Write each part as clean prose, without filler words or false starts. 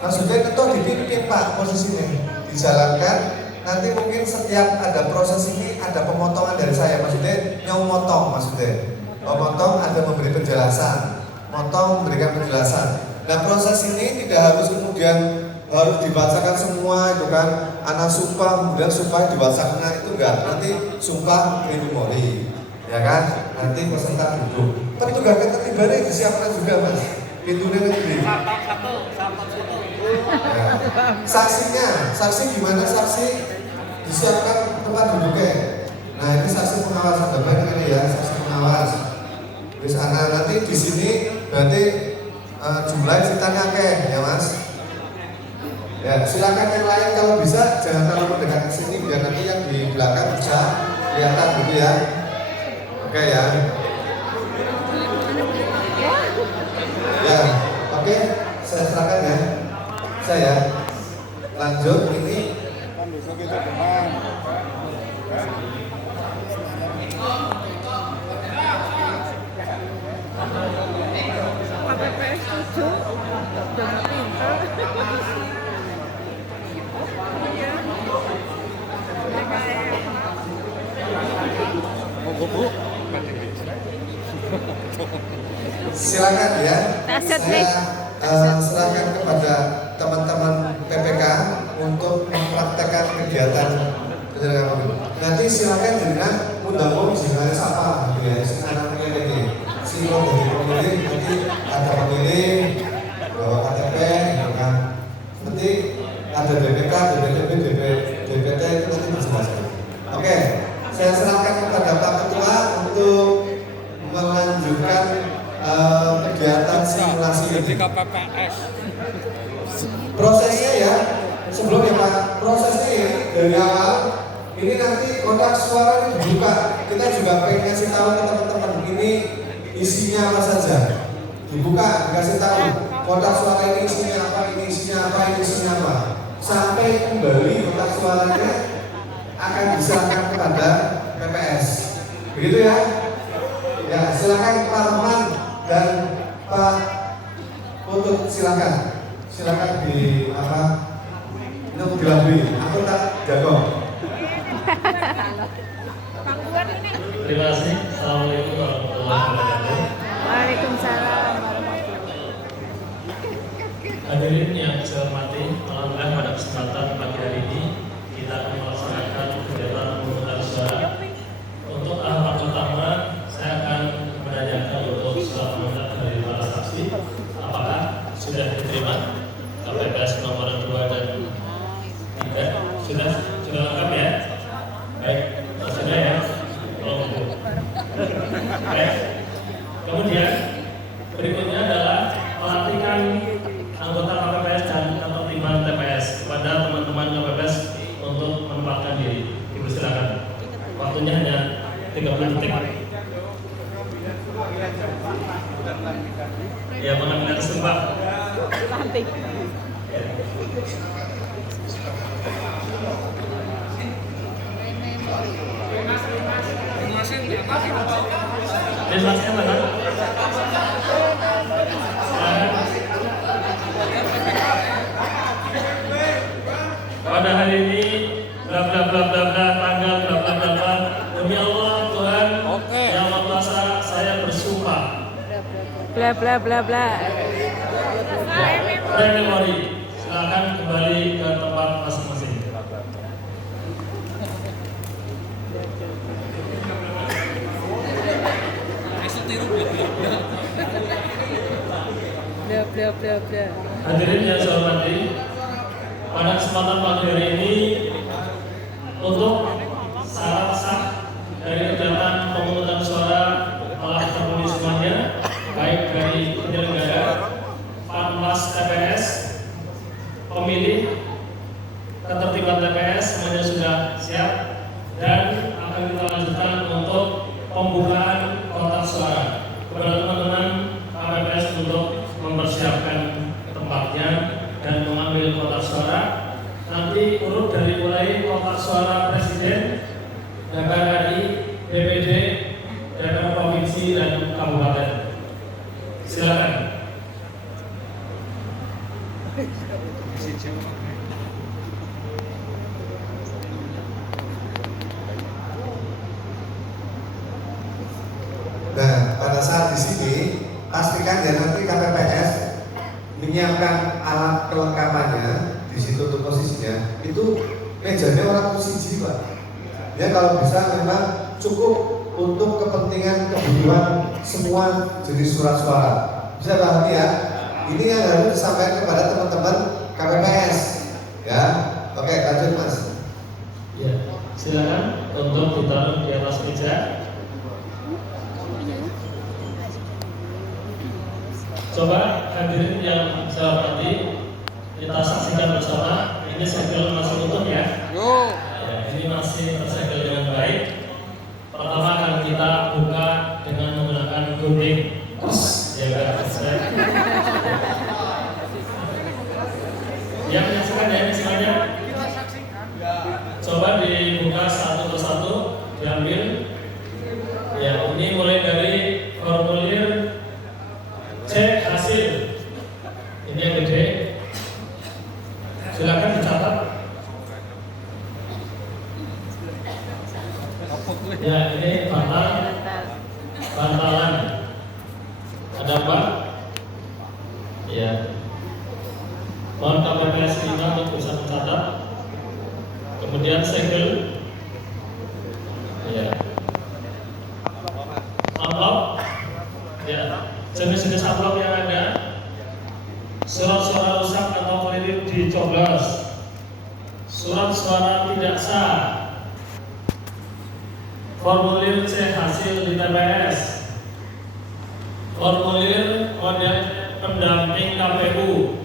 maksudnya itu dipimpin Pak posisinya, dijalankan. Nanti mungkin setiap ada proses ini ada pemotongan dari saya, maksudnya nyomotong, maksudnya memotong ada memberi penjelasan, motong memberikan penjelasan. Nah proses ini tidak harus kemudian harus dibacakan semua itu kan, anak sumpah kemudian sumpah dibacakan, itu enggak, nanti sumpah memori, ya kan, nanti peserta duduk. Petugas ketertibannya disiapkan juga Mas, pintunya nanti. Ya. Saksi gimana saksi disiapkan tempat duduknya. Nah ini saksi pengawas, ada banyak ini ya saksi pengawas. Di sana nanti di sini berarti jumlah ceritanya ya Mas. Ya silakan yang lain kalau bisa jangan terlalu mendekat ke sini biar nanti yang di belakang bisa kelihatan gitu ya. Oke ya. Ya oke saya serahkan ya. Saya lanjut ini KPPS 7 udah pintar. silakan ya. Saya serahkan kepada teman-teman PPK untuk mempraktekkan kegiatan penyelenggaraan. Nanti silakan jenengan undang jenengan siapa gitu ya, anak ini si lo dari pemilih, nanti ada pemilih bawa KTP gitu kan, nanti ada BPK, BPTB, DPT itu nanti dijelaskan. Oke, saya serahkan kepada Pak Ketua untuk melanjutkan kegiatan simulasi ini. Prosesnya ya, sebelumnya Pak, prosesnya ya dari awal ini nanti kotak suara ini dibuka. Kita juga pengen ngasih tahu ke teman-teman ini isinya apa saja. Dibuka, dikasih tahu kotak suara ini isinya apa, ini isinya apa, ini isinya apa. Sampai kembali kotak suaranya akan diserahkan kepada PPS. Begitu ya? Ya, silakan Pak Rahman dan Pak Putut silakan. Silakan di apa? Untuk dilabui. Aku tak jago. Terima kasih. Assalamualaikum warahmatullahi wabarakatuh. Waalaikumsalam warahmatullahi wabarakatuh. Hadirin yang saya hormati, alhamdulillah pada kesempatan pagi hari ini kita akan melaksanakan kegiatan pemungutan suara. Untuk tahapan pertama, saya akan menanyakan untuk surat pengantar dari para saksi, apakah sudah diterima KPPS nomor 2 dan 3? Sudah lengkap ya? Baik, sudah ya. Baik. Kemudian berikutnya adalah pelantikan anggota KPPS dan ketertiban TPS kepada teman-teman KPPS untuk menempatkan diri. Dipersilakan. Waktunya hanya 30 detik. Ya, mengambil sumpah. Lantik. Masnya mana? Pada hari ini bla bla bla bla bla tanggal bla bla bla bla, demi Allah Tuhan yang Maha Kuasa saya bersumpah. Bla bla bla bla. Memori, silakan kembali ke tempat masing-masing. Bla bla bla bla. Hadirin yang saya hormati, pada kesempatan pagi hari ini untuk syarat sah dari kegiatan pemungutan suara telah terpenuhi semuanya, baik dari penyelenggara, 14 TPS, pemilih, ketertiban TPS semuanya sudah siap dan akan kita lanjutkan untuk pembukaan kotak suara kepada teman-teman KPPS untuk mempersiapkan tempatnya dan mengambil kotak suara. Nanti urut dari mulai kotak suara presiden, DPR RI, DPD, DPR provinsi dan kabupaten. Silakan. Nah, pada saat di sini pastikan ya nanti KPPS menyiapkan alat kelengkapannya di situ untuk posisinya. Itu mejanya orang posisi Pak. Ya kalau bisa memang cukup untuk kepentingan kebutuhan semua jenis surat suara. Bisa pahami ya? Ini yang harus disampaikan kepada teman-teman KPPS. Ya, oke lanjut Mas. Ya, silakan untuk ditaruh di atas meja. Coba hadirin yang saya hormati, kita saksikan bersama. Ini segel masih utuh ya. Ya, ini masih tersegel dengan baik. Pertama akan kita buka dengan menggunakan gunting. Ya kan? Yang menyaksikan ya misalnya. Coba dibuka satu persatu, diambil. Ya, ini mulai dari formulir C hasil. Ini yang gede. Silakan dicatat. Ya, ini bantalan. Ada apa? Ya. Mohon KPPS kita untuk bisa mencatat. Kemudian segel. Ya. Amplop. Ya. Jenis-jenis amplop yang ada. Surat suara rusak atau keliru dicoblos. Surat suara tidak sah. Formulir C hasil di TPS. Formulir model pendamping KPU.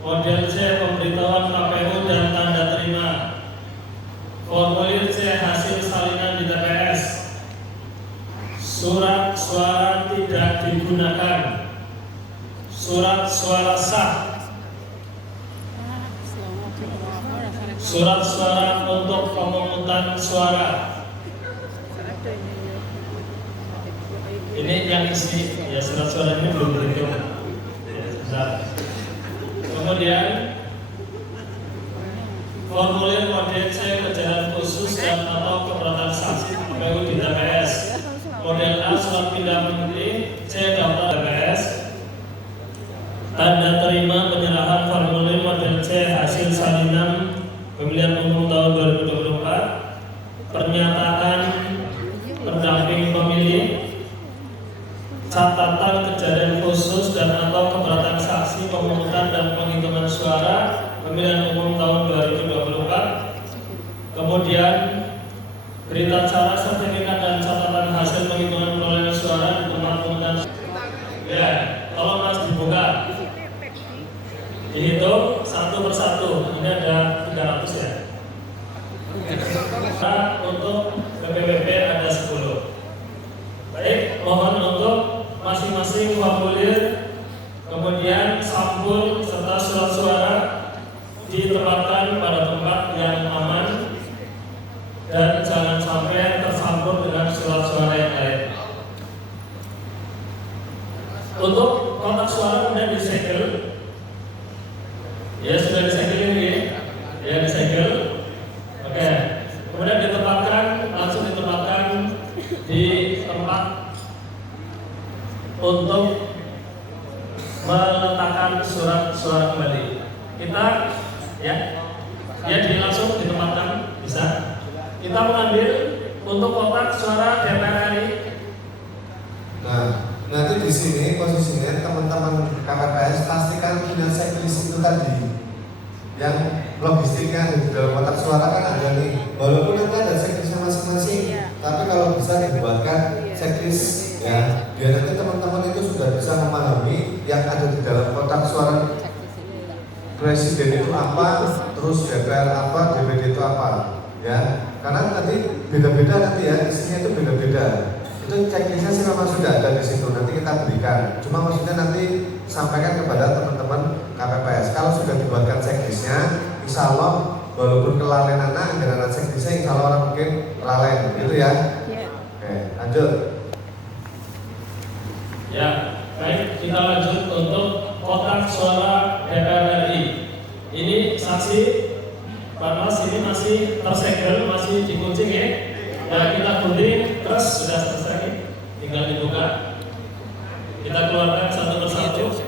Model C pemberitahuan KPU dan tanda terima. Formulir C hasil salinan di TPS. Surat suara tidak digunakan. Surat suara sah. Surat suara untuk pemungutan suara. Ini yang isi ya, surat suara ini belum berhitung. Ya, kemudian formulir model C kejadian khusus dan atau keberatan saksi KPU di TPS. Model A surat pindah memilih. C daftar TPS. Tanda terima penyerahan formulir model C hasil salinan pemilihan umum tahun 2024. Pernyataan pendamping pemilih. Catatan kejadian khusus dan atau keberatan saksi pemungutan dan penghitungan suara pemilihan umum tahun 2024. Kemudian berita acara sertifikat dan catatan hasil penghitungan perolehan suara di tempat pemungutan. Ya, tolong Mas dibuka. Dihitung satu persatu. Ini ada 300 ya. Untuk BPWP ada 10. Baik, mohon untuk masing-masing formulir, kemudian sampul serta surat suara ditempatkan pada tempat yang aman dan jangan sampai tercampur dengan surat suara yang lain. Untuk kotak suara kemudian disegel. Ya sudah disegel ini, ya disegel. Oke, kemudian ditempatkan, langsung ditempatkan di tempat untuk meletakkan surat suara kembali. Kita ya langsung ditempatkan bisa. Kita mengambil untuk kotak suara DPR RI. Nah, nanti di sini posisinya teman-teman KPPS pastikan punya checklist itu tadi. Yang logistiknya di dalam kotak suara kan ada nih. Walaupun nanti ada checklistnya masing-masing, tapi kalau bisa dibuatkan checklist ya, biar nanti teman-teman itu sudah bisa memahami yang ada di dalam kotak suara presiden itu apa, terus DPR apa, DPD itu apa, ya. Karena nanti beda-beda nanti ya, isinya itu beda-beda. Itu checklistnya sih memang sudah ada di situ, nanti kita berikan. Cuma maksudnya nanti sampaikan kepada teman-teman KPPS. Kalau sudah dibuatkan checklistnya, insya Allah walaupun kelalen anak, dengan checklistnya insya Allah orang mungkin lalai, gitu ya. Oke, lanjut. Ya, baik, kita lanjut untuk kotak suara DPR RI. saksi Panwas ini masih tersegel, masih dikunci ya. Nah, kita gunting terus sudah selesai, tinggal dibuka. Kita keluarkan satu persatu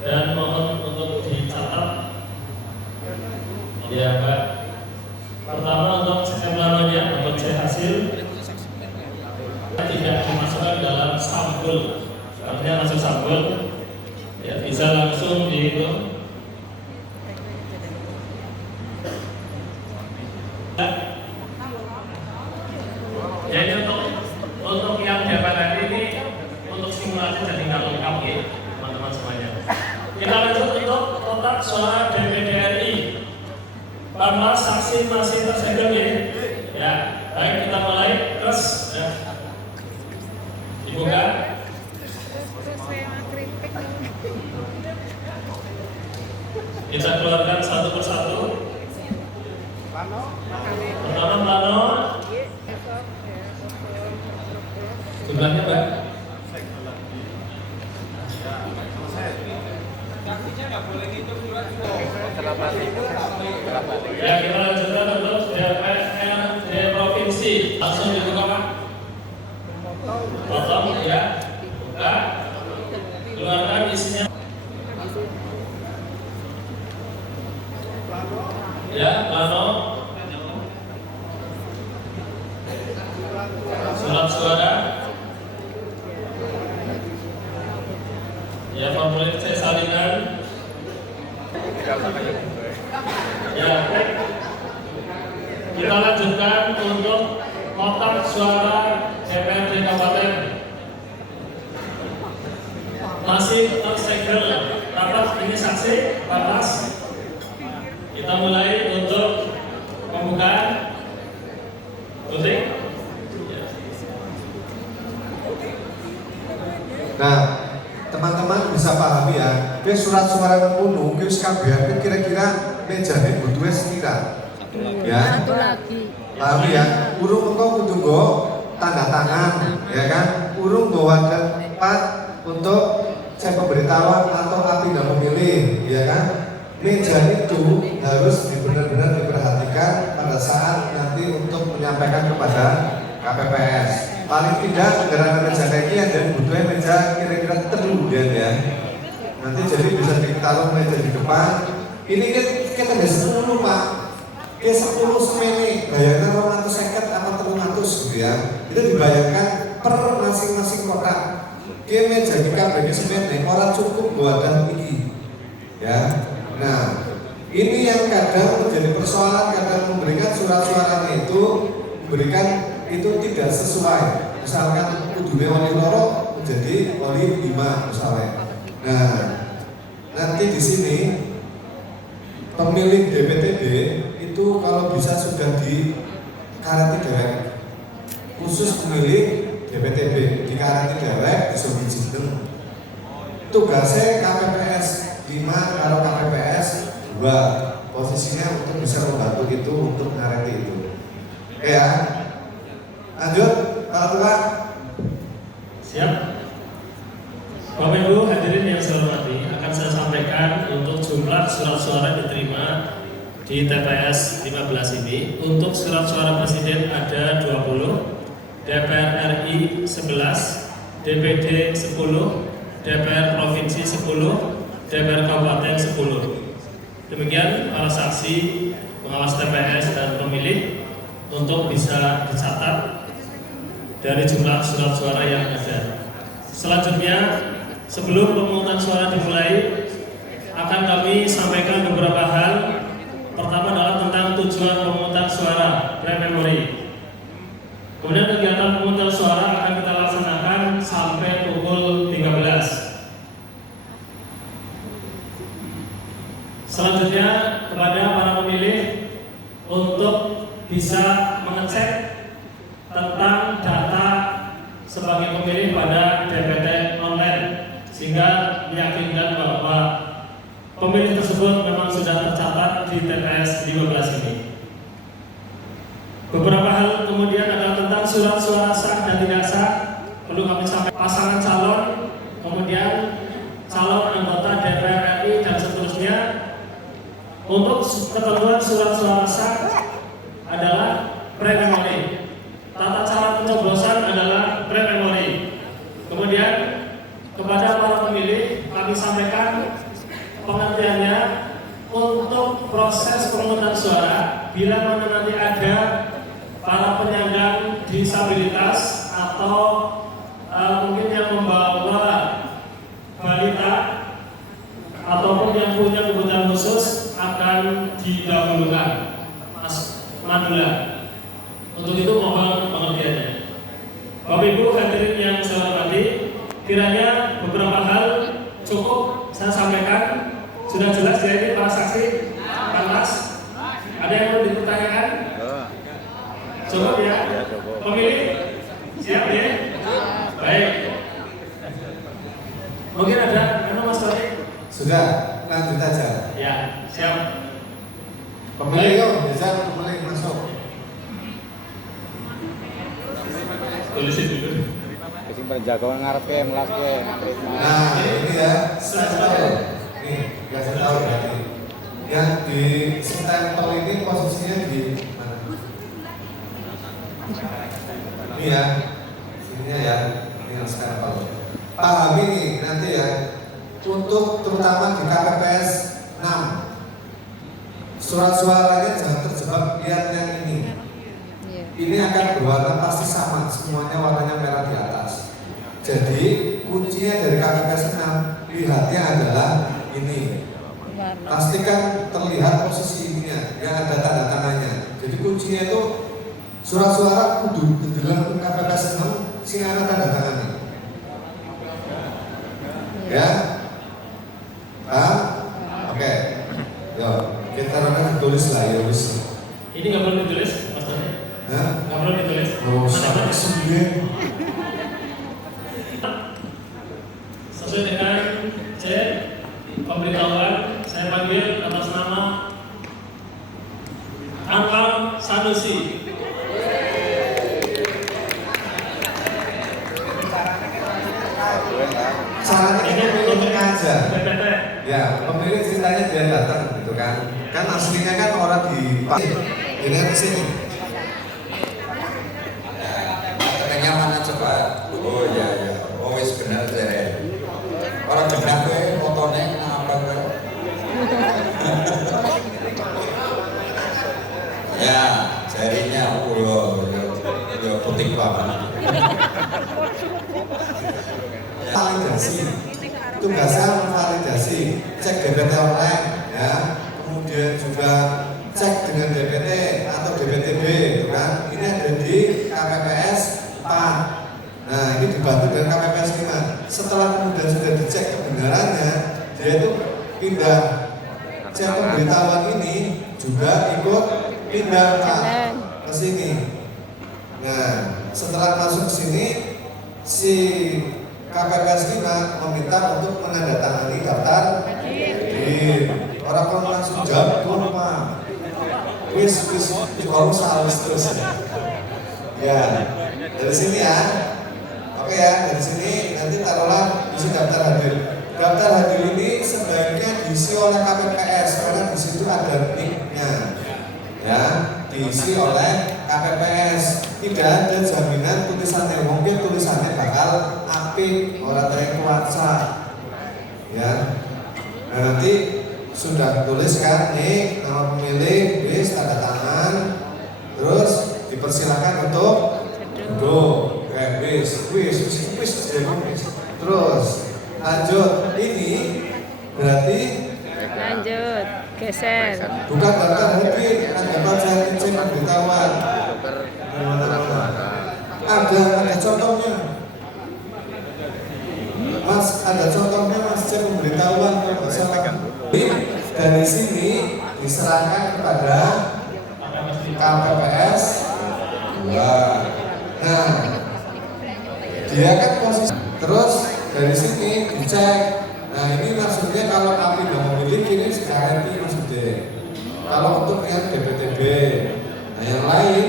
dan mohon untuk dicatat. Ya Pak. Pertama untuk cek planonya, untuk cek hasil tidak dimasukkan dalam sampul, artinya masuk sampul, ya bisa langsung dihitung. Ya ini untuk yang DPR ini untuk simulasi jadi nggak lengkap ya teman-teman semuanya. Kita lanjut untuk kotak suara DPD RI. Panwas saksi masih tersegel ya. Ya, baik kita mulai terus. Ya. Dibuka. Kita keluarkan satu persatu. Pertama plano. Jumlahnya Mbak? Ya kita lanjutkan untuk DPRD provinsi. Langsung dibuka Pak. Potong ya. Buka. Keluarkan isinya. Ya, plano. Surat suara. Ya, formulir C salinan. Ya, baik. Kita lanjutkan untuk kotak suara DPRD Kabupaten. Masih tersegel rapat ini saksi Panwas. Kita mulai untuk pembukaan gunting. Nah, teman-teman bisa pahami ya, surat suara kuno, kabeh kira-kira mejane butuhnya sekira. Ya, Satu lagi. pahami ya, urung engkau kudu nggo tanda tangan, ya kan? Urung nggo wadah tempat untuk cek pemberitahuan atau pindah memilih, ya kan? Meja itu harus benar-benar diperhatikan pada saat nanti untuk menyampaikan kepada KPPS. Paling tidak gara-gara meja kayak gini dan butuhnya meja kira-kira terludian ya. Nanti jadi bisa ditaruh meja di depan. Ini kita ada 10 Pak. Ya 10 semene, bayarnya 250 apa 300 gitu ya. Itu dibayarkan per masing-masing kotak. Oke, meja di kabeh semene orang cukup buatan ini. Ya. Nah, ini yang kadang menjadi persoalan, kadang memberikan surat suaranya itu memberikan itu tidak sesuai. Misalkan kudune wali loro menjadi wali 5 misalnya. Nah, nanti di sini pemilih DPTB itu kalau bisa sudah di karantina dewek. Khusus pemilih DPTB di karantina dewek disuruh izin. Tugasnya KPPS 5 kalau KPPS 2 posisinya untuk bisa membantu itu untuk ngareti itu. Oke ya. Lanjut, Pak Tua. Siap. Bapak Ibu hadirin yang saya hormati, akan saya sampaikan untuk jumlah surat suara diterima di TPS 15 ini. Untuk surat suara presiden ada 20, DPR RI 11, DPD 10, DPR provinsi 10, DPR kabupaten 10. Demikian para saksi, pengawas TPS dan pemilih untuk bisa dicatat dari jumlah surat suara yang ada. Selanjutnya, sebelum pemungutan suara dimulai, akan kami sampaikan beberapa hal. Pertama adalah tentang tujuan pemungutan suara, pre-memory. Kemudian kegiatan pemungutan suara akan kita laksanakan sampai pukul 13. Selanjutnya kepada para pemilih untuk bisa mengecek tentang data sebagai pemilih pada DPT online sehingga meyakinkan bahwa pemilih tersebut memang sudah tercatat di TPS 15 ini. Beberapa hal kemudian adalah tentang surat suara sah dan tidak sah, perlu kami sampaikan pasangan calon, kemudian calon anggota DPR RI dan seterusnya Untuk ketentuan surat suara sah adalah pre-memori. Tata cara pencoblosan adalah pre-memori. Kemudian kepada para pemilih kami sampaikan pengertiannya untuk proses pemungutan suara bila mana nanti ada para penyandang disabilitas atau mungkin yang membawa balita ataupun yang punya kebutuhan khusus akan didahulukan manula. Untuk itu mohon pengertiannya. Bapak Ibu hadirin yang saya hormati, kiranya beberapa hal cukup saya sampaikan. Sudah jelas ya ini para saksi, Mas? Ada yang mau dipertanyakan? Cukup ya? Pemilih? Siap ya? Baik. Mungkin ada Mas Tony? Sudah, lanjut aja. Ya, siap. Pemilih yuk, bisa pemilih masuk. Tulisin dulu. Sing penjagaan ngarep ke melas ke. Nah, ini ya, stempel. Nih, kasih tahu berarti. Yang di stempel ini posisinya di mana? Ini ya, sininya ya, ini yang stempel. Pahami nih nanti ya, untuk terutama di KPPS 6 surat suaranya jangan terjebak lihat yang ini. Ini akan berwarna pasti sama, semuanya warnanya merah di atas. Jadi kuncinya dari KPPS 6 lihatnya adalah ini. Pastikan terlihat posisi ininya yang ada tanda tangannya. Jadi kuncinya itu surat suara kudu di dalam KPPS 6 sing ana tanda tangannya. Ya? Paham? Oke. Yo, kita akan tulis lah ya wis. Ini nggak perlu ditulis, Mas Tony? Hah? Nggak perlu ditulis. Oh, sangat sulit. Sesuai dengan C pemberitahuan, saya panggil atas nama Angkam Sanusi. Caranya ini pemilih aja. PPT. Ya, pemilih ceritanya dia datang gitu kan. Kan aslinya kan orang di ini kan di sini. Tengahnya mana coba? Oh iya iya. Oh wis bener jere. Orang bener kowe fotone apa kowe? Ya, jarinya yo putih banget. Validasi. Tugasnya memvalidasi, cek DPT online ya. Kemudian juga cek dengan DPT atau DPTB gitu kan. Ini ada di KPPS 4. Nah, ini dibantu dengan KPPS 5. Setelah kemudian sudah dicek kebenarannya, dia itu pindah cek pemberitahuan ini juga ikut pindah ke sini. Nah, setelah masuk ke sini, si KPPS 5 meminta untuk menandatangani daftar orang kamu langsung jawab kurma wis kamu salah terus ya dari sini ya. Oke ya, dari sini nanti taruhlah isi daftar hadir ini sebaiknya diisi oleh KPPS karena di situ ada nicknya ya, diisi oleh KPPS. Tidak ada jaminan tulisannya, mungkin tulisannya bakal apik, orang yang kuasa ya. Nah, nanti sudah tuliskan nih nama pemilih, bis tanda tangan, terus dipersilakan untuk duduk, kayak bis. Terus lanjut, ini berarti Lanjut, geser. bukan daftar hadir, tanggapan saya izin pemberitahuan. Ada contohnya, Mas, ada contohnya Mas, cek pemberitahuan kalau salah. Dari sini diserahkan kepada KPPS 2. Nah, dia kan posisi. Terus dari sini dicek. Nah, ini maksudnya kalau kami sudah memiliki ini sekarang ini maksudnya. Kalau untuk yang DPTB, nah yang lain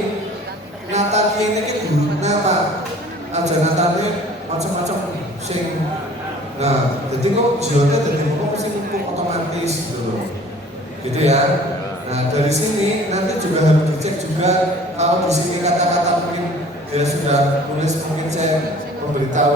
Natali ini kan dulu kenapa? Aja Natali macam-macam sing. Nah, jadi kok jiwanya dari ngomong sing pupuk otomatis gitu loh. gitu ya. Nah dari sini nanti juga harus dicek juga kalau di sini kata-kata mungkin dia sudah tulis mungkin saya memberitahu